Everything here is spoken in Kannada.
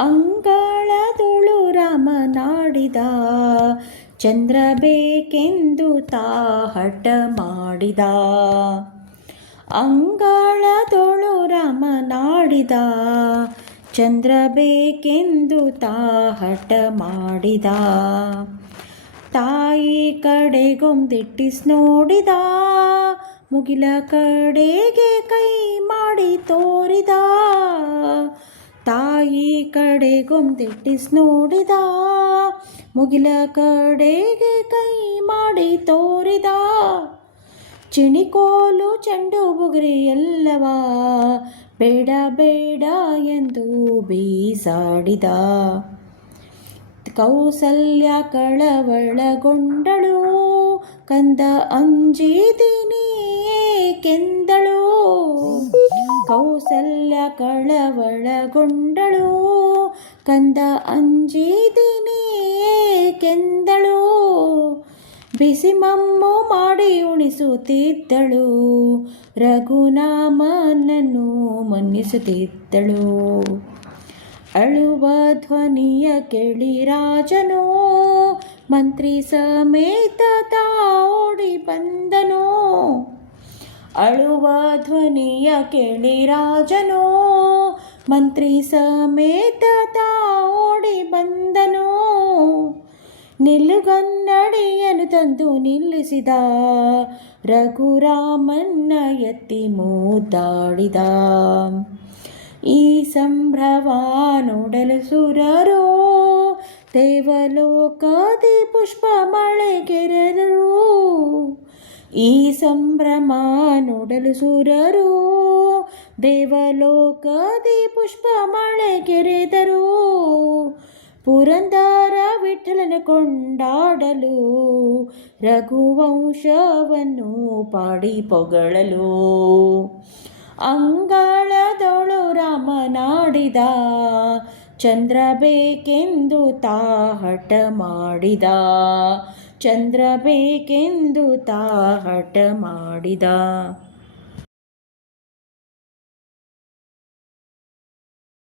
ಅಂಗಳದೊಳು ರಾಮನಾಡಿದ, ಚಂದ್ರ ಬೇಕೆಂದು ತಾ ಹಠ ಮಾಡಿದ. ಅಂಗಳದೊಳು ರಾಮನಾಡಿದ, ಚಂದ್ರ ಬೇಕೆಂದು ತಾ ಹಠ ಮಾಡಿದ. ತಾಯಿ ಕಡೆಗೊಂದಿಟ್ಟಿಸ್ ನೋಡಿದ, ಮುಗಿಲ ಕಡೆಗೆ ಕೈ ಮಾಡಿ ತೋರಿದ. ತಾಯಿ ಕಡೆಗೊಂದಿಟ್ಟಿಸ್ ನೋಡಿದ, ಮುಗಿಲ ಕಡೆಗೆ ಕೈ ಮಾಡಿ ತೋರಿದ. ಚಿಣಿಕೋಲು ಚೆಂಡು ಬುಗುರಿ ಎಲ್ಲವ ಬೇಡ ಬೇಡ ಎಂದು ಬೀಸಾಡಿದ. ಕೌಸಲ್ಯ ಕಳವಳಗೊಂಡಳು, ಕಂದ ಅಂಜಿದಿನಿ ಏಕೆಂದಳು. ಕೌಸಲ್ಯ ಕಳವಳಗೊಂಡಳು, ಕಂದ ಅಂಜಿದಿನಿ ಏಕೆಂದಳು. ಬಿಸಿ ಮಮ್ಮು ಮಾಡಿ ಉಣಿಸುತ್ತಿದ್ದಳು, ರಘುನಾಮನನ್ನು ಮನ್ನಿಸುತ್ತಿದ್ದಳು. ಅಳುವ ಧ್ವನಿಯ ಕೇಳಿ ರಾಜನು, ಮಂತ್ರಿ ಸಮೇತ ತಾ ಓಡಿ ಬಂದನು. ಅಳುವ ಧ್ವನಿಯ ಕೇಳಿ ರಾಜನು, ಮಂತ್ರಿ ಸಮೇತ ತಾ ಓಡಿ ಬಂದನು. ನಿಲ್ಲುಗನ್ನಡಿಯನ್ನು ತಂದು ನಿಲ್ಲಿಸಿದ, ರಘುರಾಮನ್ನ ಎತ್ತಿ ಮುದ್ದಾಡಿದ. ಈ ಸಂಭ್ರಮ ನೋಡಲು ಸುರರು, ದೇವಲೋಕದಿ ಪುಷ್ಪ ಮಳೆಗೆರೆದರು. ಈ ಸಂಭ್ರಮ ನೋಡಲು ಸುರರು, ದೇವಲೋಕದಿ ಪುಷ್ಪ ಮಳೆಗೆರೆದರು. ಪುರಂದರ ವಿಠಲನ ಕೊಂಡಾಡಲು, ರಘುವಂಶವನ್ನು ಪಾಡಿ ಪೊಗಳಲು. ಅಂಗಳದೊಳು ರಾಮನಾಡಿದ, ಚಂದ್ರ ಬೇಕೆಂದು ತಾ ಹಠ ಮಾಡಿದ. ಚಂದ್ರ ಬೇಕೆಂದು ತಾ ಹಠ ಮಾಡಿದ.